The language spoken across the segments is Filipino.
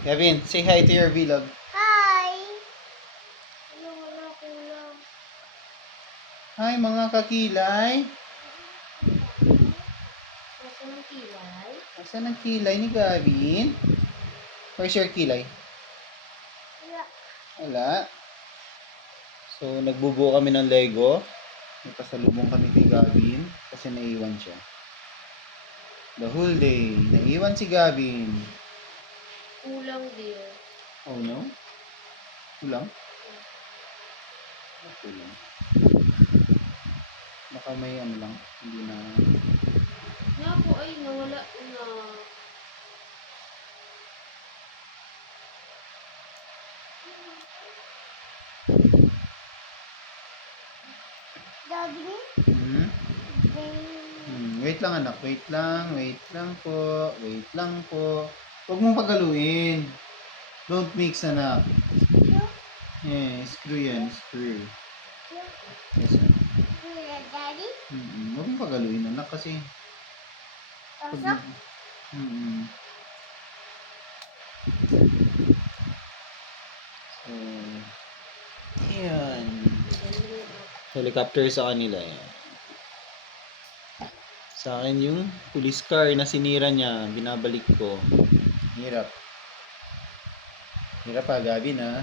Gavin, say hi to your vlog. Hi! Wala kulang. Hi mga kakilay. Nasa ng kilay? Asan ang kilay ni Gavin? Where's your kilay? Wala. Wala. So, nagbubuo kami ng Lego. May pasalubong kami kay Gavin kasi naiwan siya. The whole day, naiwan si Gavin. Kulang din. Oh no? Kulang? Kulang. Baka may ano lang, hindi na... Nga po ay nawala na. Daddy? Hmm? Wait lang anak, wait lang po, wait lang po. Huwag mong pagaluin. Don't mix anak. Yeah, screw yan, screw. Yes, sir. Daddy? Huwag mong pagaluin anak kasi. Pasok? Mm. So, ayan. Helicopter sa kanila yan. Sa akin yung police car na sinira niya, binabalik ko. Hirap. Hirap pa, Gavin ha.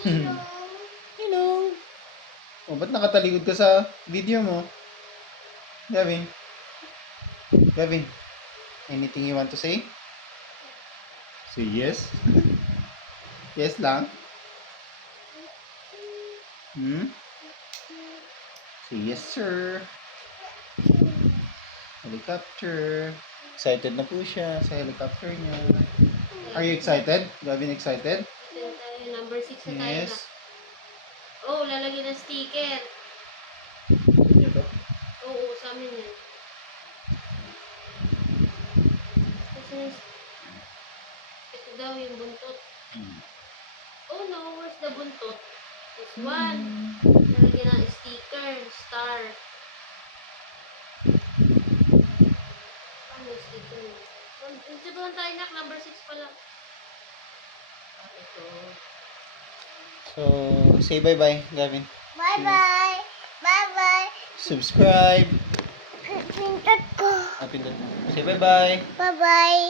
Hello. Hello. Oh, ba't nakatalikod ka sa video mo? Gavin? Gavin? Anything you want to say? Say yes? Yes lang? Say yes sir. Helicopter. Excited na po siya sa helicopter niya. Are you excited? Gavin excited? Ito tayo, number 6 na tayo na. Yes. Oh, lalagyan ng sticker. Ito? Oo, sa amin yan. Kasi ito daw yung buntot. Oh no, where's the buntot? This one. Lalagyan ng sticker, star. Paano yung sticker? Ito doon tayo nak, number 6 pala. Ito. So, say bye-bye, Gavin. Bye-bye! Bye-bye! Subscribe. Pindot ko. Pindot mo. Say bye-bye. Bye-bye!